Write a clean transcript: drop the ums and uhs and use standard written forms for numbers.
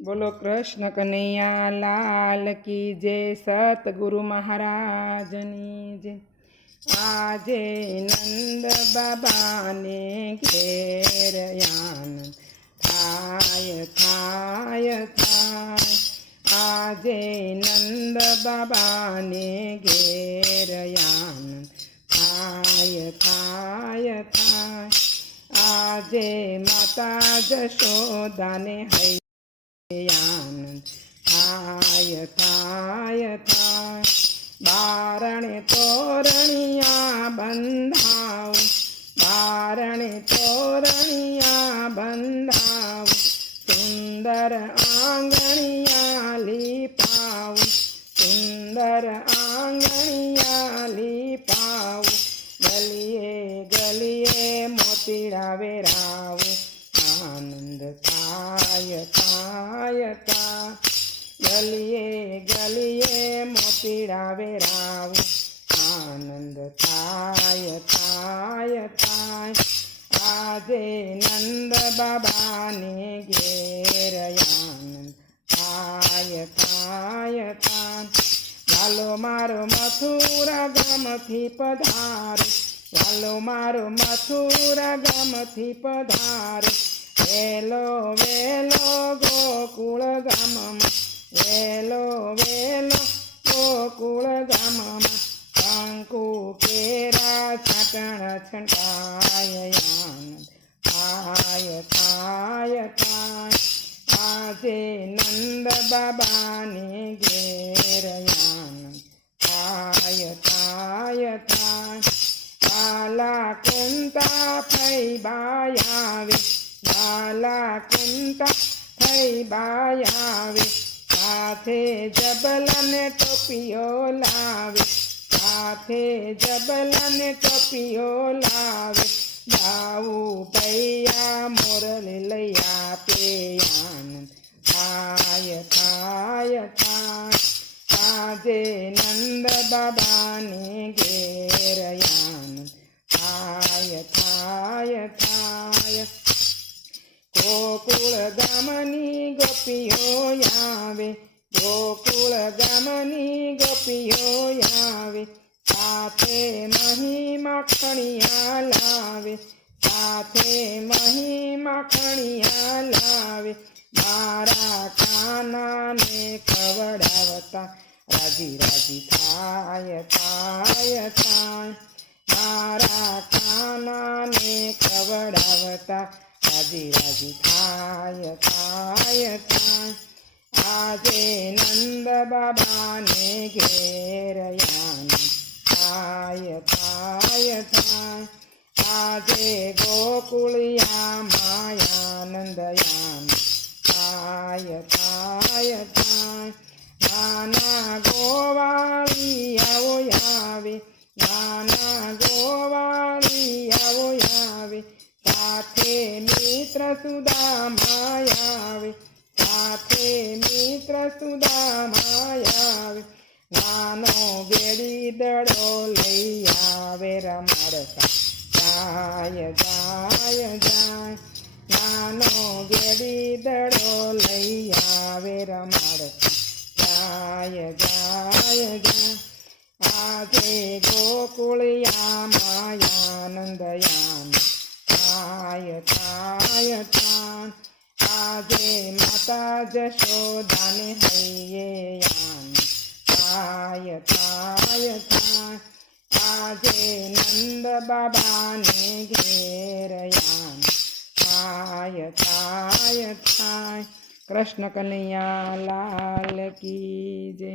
बोलो कृष्ण कन्हैया लाल की जय। सतगुरु महाराजनी जय। आजे नंद बाबा ने घेर आनंद थाय थाय थाय। आजे नंद बाबा ने घेर आनंद थाय थाय थाय। आजे माता जशोदा ने है आनंद थाय थाय थाय। बारणे तोरणिया बंधाव, बारणे तोरणिया बंधाव। सुंदर आंगणिया लीपाव, सुंदर आंगणिया लीपाव। गलिए गलिए मोतीड़ा वेराव, आनंद थाय थाय थाय। गलिए गलिए मोतीड़ा वेराव, आनंद थाय थाय थाय। आजे नंद बाबा ने घेर आनंद थाय थाय थाय। वालो मारो मथुरा गामथी पधारे, वालो मारो मथुरा गामथी पधारे। वेलो वेलो गोकुळ गामમાં, वेलो वेलो गोकुळ गामમાં। કંકુ કેરા છાટણ છંટાય, આનંદ થાય થાય થાય। આજે નંદ બાબાને ઘેર આનંદ થાય થાય થાય। વાલા કુંતા થઈ બાયાવે, વાલા કુંતા થઈ બાયાવે। સાથે જબલને ટોપીઓ લાવે, સાથે જબલને ટોપીઓ લાવે। જાવું પૈયા મોરલી લઈ આપે, આનંદ થાય થાય થાય। આજે નંદ બાબાને ઘેર આનંદ થાય થાય થાય। ગોકુળ ગામની ગોપીઓ આવે, ગોકુળ ગામની ગોપીઓ આવે। સાથે મહી માખણિયા લાવે, સાથે મહી માખણિયા લાવે। મારા કાનાને ખવડાવતા રાજી રાજી થાય થાય થાય। મારા કાનાને ખવડાવતા રાજી રાજી થાય થાય થાય। આજે નંદ બાબાને ઘેર આનંદ થાય થાય થાય। આજે ગોકુળિયા માયાનંદ આનંદ થાય થાય થાય। નાના ગોવાળિયાઓ આવે, નાના ગોવાળિયાઓ આવે। સાથે મિત્ર સુદામા આવે, સાથે મિત્ર સુદામા આવે। નાનો વેડી દડો લઈ આવે, રમાડતા જાય જાય જાય। નાનો વેડી દડો લઈ આવે, રમાડતા જાય જાય જાય। આજે ગોકુળિયા માયાનંદ આનંદ થાય થાય થાય। આજે માતા જશોદાને હૈયે આનંદ થાય થાય થાય। આજે નંદ બાબાને ઘેર આનંદ થાય થાય થાય। કૃષ્ણ કનૈયા લાલ કી જય।